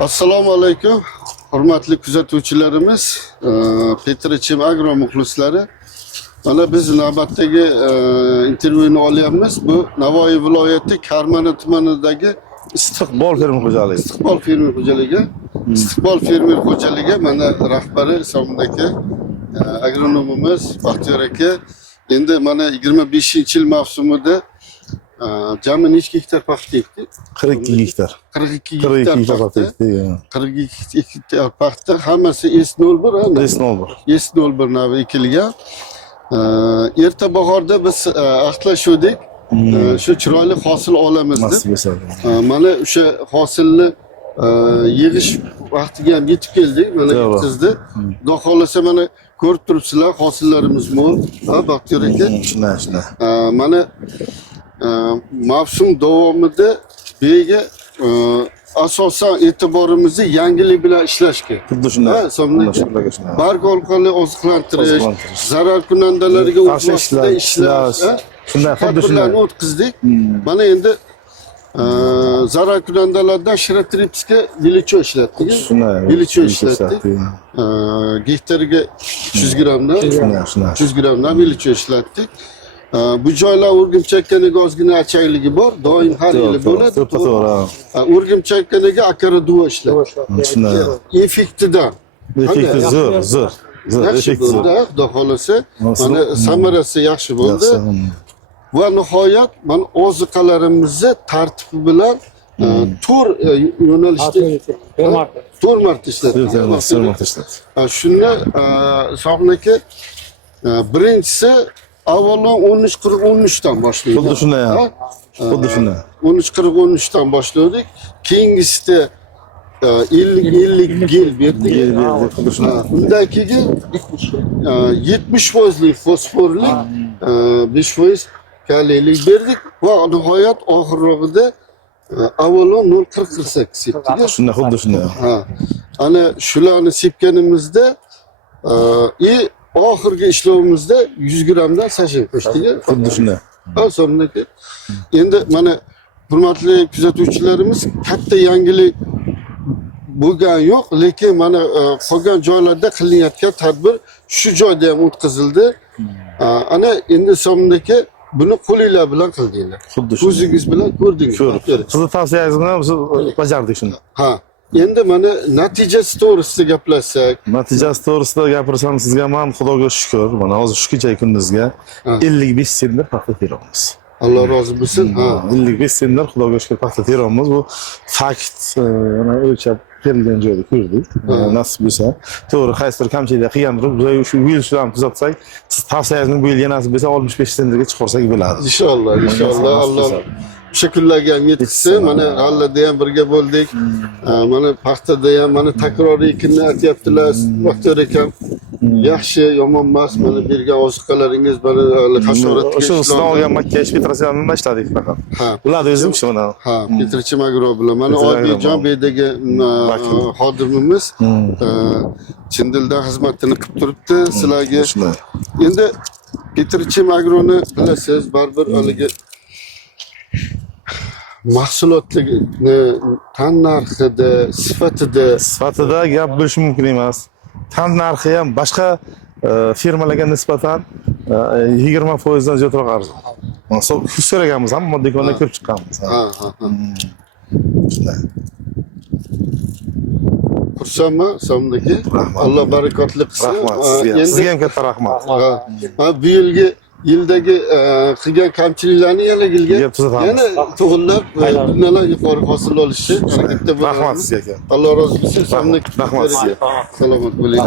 Assalomu alaykum, hurmatli kuzatuvchilarimiz, Petrachim Agro muxlislari. Mana biz navbatdagi intervyuni olyapmiz. Bu Navoiy viloyati Karmana tumanidagi Istiqbol fermer xo'jaligi. Istiqbol fermer xo'jaligi. Istiqbol fermer xo'jaligi mana rahbari Somdagi agronomimiz Baxtiyor aka. Endi mana 25-yil mavsumida jami necha gektar paxta ekdik? 42 gektar. 42 gektar gektar paxta paxta. ekdik. 42 gektar paxta, hammasi S01. S01 navi ekilgan. Erta bahorda biz ahdlashuvdik. Shu chiroyli hosil olamiz deb. Mana o'sha hosilni yig'ish vaqtiga ham yetib keldik. Mana yetkazdi. Xudo xolasa mana ko'rib turibsizlar, hosillarimiz mo'l. Ha, Baxtiyor aka. Shuna. Mana mavsum davomida bega asosan e'tiborimizni yangilik bilan ishlashga. Xuddi shunday. Barg orqali oziqlantirish, zarar kunandalarga o'z vaqtida ishlash, shunday xuddi shunday o'tkazdik. Mana endi zarar kunandalardan Shiratripsga velicho ishlatdik. Velicho ishlatdik. Gektariga 300 grammdan, 300 grammdan velicho ishlatdik. Bu joylar o'rgimchakkaniga ozgina achayligi bor, doim har yili bo'ladi. O'rgimchakkaniga akaraduva ishlatdik. Effektidan. Effekti zo'r. Yaxshi bo'ldi, xudo xolasa. Mana samarasi yaxshi bo'ldi. Va nihoyat mana oziqalarimizni tartibi bilan to'r yo'nalishda 4 marta ishlatdik. Shunda Sog'in aka birinchisi avvalo 13:40-13 dan boshlaydi. Xuddi shunday. Xuddi shunday. 13:40-13 dan boshladik. Keyingisida 50 gel berdik. Undan keyin 70% fosforlik, 5% kaliylik berdik va nihoyat oxirrog'ida avvalo 0,40-48 sepdik. Shunday, xuddi shunday. Ana shularni sepganimizda oxirgi ishlovimizda 100 grammdan sashin qo'shdik. Xuddi shunday. Sonaki. Endi mana hurmatli kuzatuvchilarimiz, katta yangilik bo'lgan yo'q, lekin mana qolgan joylarda qilinayotgan tadbir shu joyda ham o'tkazildi. Ana endi Somdagi buni qo'linglar bilan qildinglar. Xuddi shunday. O'zingiz bilan ko'rdingiz. Sizni tavsiyangiz bilan biz bajardik shuni. Endi mana natijasi to'g'risida gaplashsak. Natijasi to'g'risida gapirsam sizga men Xudoga shukr, mana hozir shu kecha kunduzga 55 sentner paxta teryapmiz. Alloh rozi bo'lsin. 55 sentner Xudoga shukr paxta teryapmiz. Bu fakt, mana o'lchab terilgan joyda ko'rdik. Nasib bo'lsa, to'g'ri qaysidir kamchiliklar qilgandir, biz shu yildan kuzatsak, siz tavsiyangizni bu yilga nasib bo'lsa 65 sentnerga chiqarsak bo'ladi. Inshaalloh. Alloh o'sha kunlarga ham yetkazsin. Mana g'allada ham birga bo'ldik. Mana paxtada ham mana takroriy ekinni aytyaptilar. Baxtiyor akam yaxshi, yomon emas. Mana bergan oziqalaringiz mana hasharotga o'sha sizdan olgan makiyaj Petrachimdan ishladik faqat. Ularni o'zim shu mana. Petrachim Agro bilan mana Oybekjon Beydagi xodimimiz chin dildan xizmatini qilib turibdi sizlarga. Endi Petrachim Agroni bilasiz, baribir haligi mahsulotlarni tan narxida, sifatida gap bo'lishi mumkin emas. Tan narxi ham boshqa firmalarga nisbatan 20% dan ziyodroq arzon. Mana so'raganmiz ham, moddiy ko'rda ko'rib chiqqanmiz. Shunday. Xursandman Somdagi. Alloh barakotli qilsin. Rahmat sizga ham katta rahmat. Bu yildagi qilgan kamchiliklarni yana to'g'irlab bundan yuqori hosil olishni harakatda bo'lamiz. Rahmat sizga. Alloh rozi bo'lsin. Rahmat sizga. Salomat bo'ling.